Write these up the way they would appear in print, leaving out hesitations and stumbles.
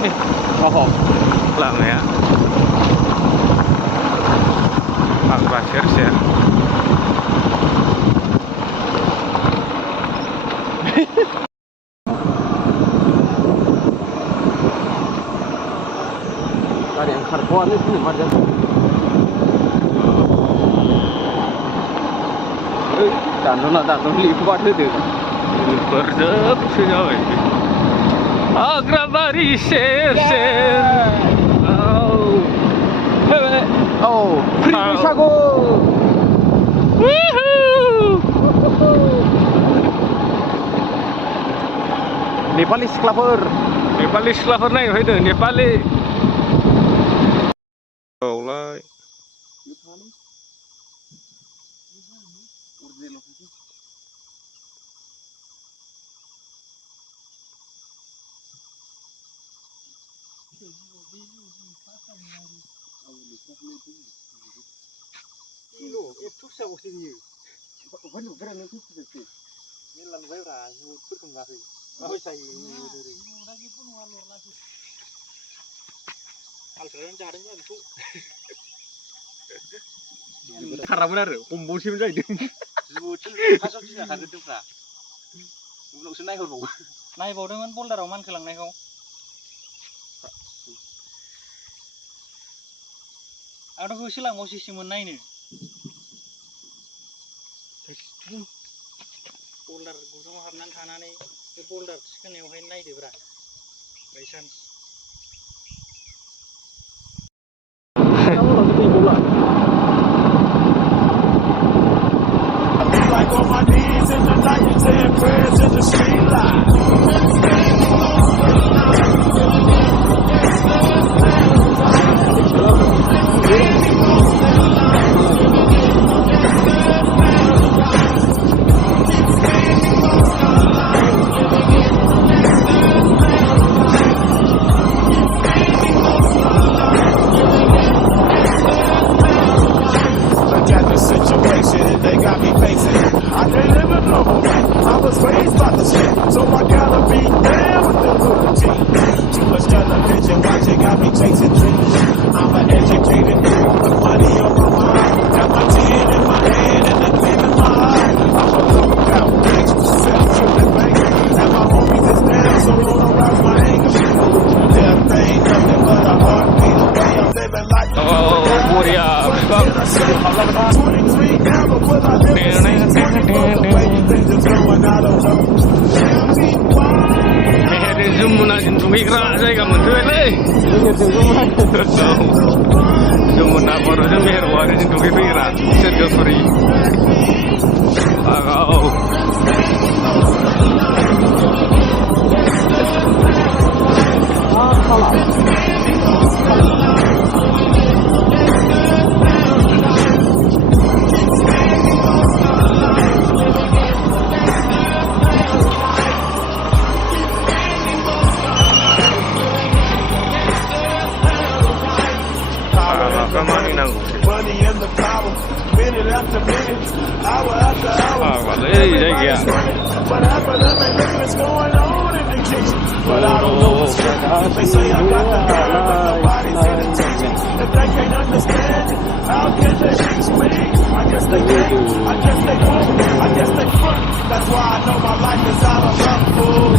Oh, pelan ya. Pak share. Ada yang hardcore nih sini macam. Dan lipat itu. Berdep sejauh ini. HAGRA BARI share. Oh, free sago. Woohoo! Nepali clover naik itu Nepali. Oh lah. Kilo, itu saya usir ni. Mana berani tu tu? Ni lantai berani, tu kemana sih? Oh saya ini. Lagi pun walor lagi. Alkeran caranya itu. Karena benar, kumbusim saja. Lucu, kasar sih nak kasar tu pernah. Belum senai kau bawa. Naik bawa dengan polder roman kelang naik kau. Ada husilang posisi menai ni. Polder, gua sama Harnan Thana ni, polder sekarang yang main naik dibera. Baisan. Kamu lagi tinggal bola. Like on my knees in the night, saying prayers in the street light. They got me facing. I can't live a normal life. I was raised by the shit, so I gotta be down with the routine. Too much television watching got me chasing dreams. I'm an educated fool with money on my mind. Got my tin in my hand and a gleam in my eye. I'm a low-down gangster, self-driven banker. And my homies is down, so don't arouse my anger. Death ain't nothing but a heartbeat away. I'm living like zoom muna jindungi keras saya kamu tuh leh. Zoom muna baru zoom biar waris jindungi keras. Sedih free. Agak. money and the power, minute after minute, hour after hour. What happened to me? What's going on in the kitchen? But I don't know what's happening. They say I got the nerve, but nobody's here to teach it. If they can't understand it, how can they teach me? I guess they can't, I guess they won't, I guess they front. That's why I know my life is out of luck, fool.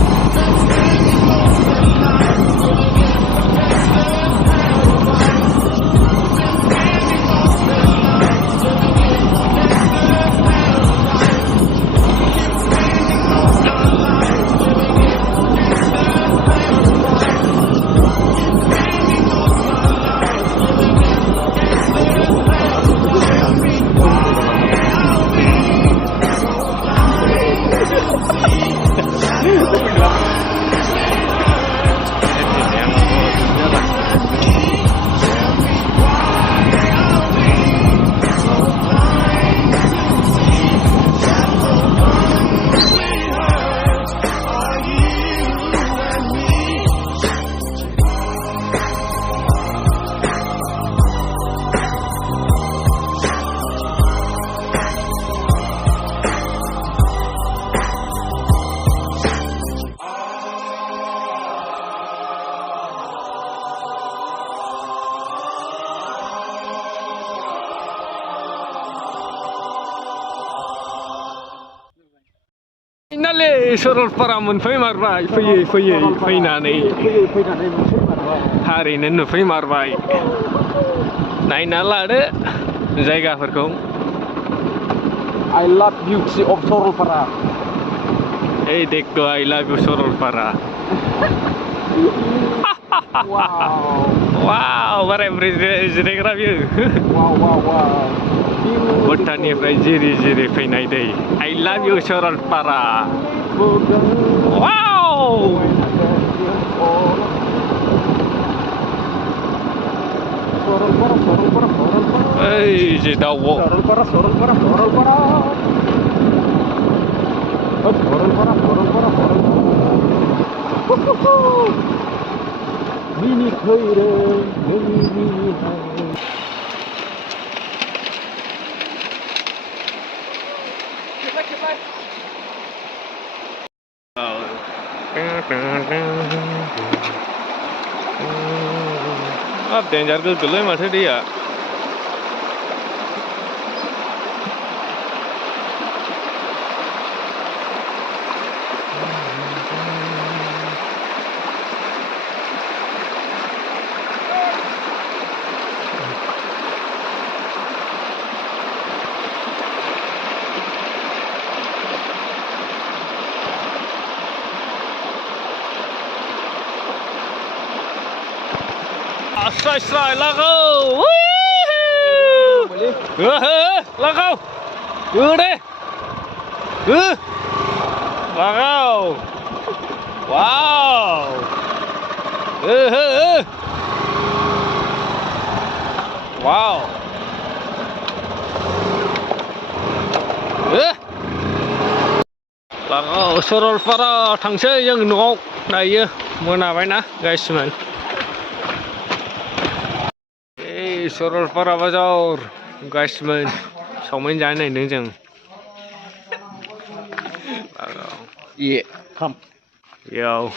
फैबायलै Saralpara मोनफैमारबाय फैनानै थारैनो नुफैमारबाय नायना लादो जायगाफोरखौ I love beauty of Sorolpara. Hey देखो I love you Saralpara Wow. Wow बाराय जिरायग्रा बियो Wow. भुटाननिफ्राय जिरि फैनाय दै I love you Saralpara Wow Sorolpara. ओइ जे दाउब' Sorolpara. Mini köyre, mini हाब डेन्जार गोग्गोलै माथो दैया स्राय लागाव लागाव दे लागाव वाव वाव लागाव सरलपारा थांसै जों न'आव दायो मोनाबायना गाइसमोन सरलपारा बाजार गाइसमोन सावमिन जानो नागिरदों जों Yeah, come. Yo.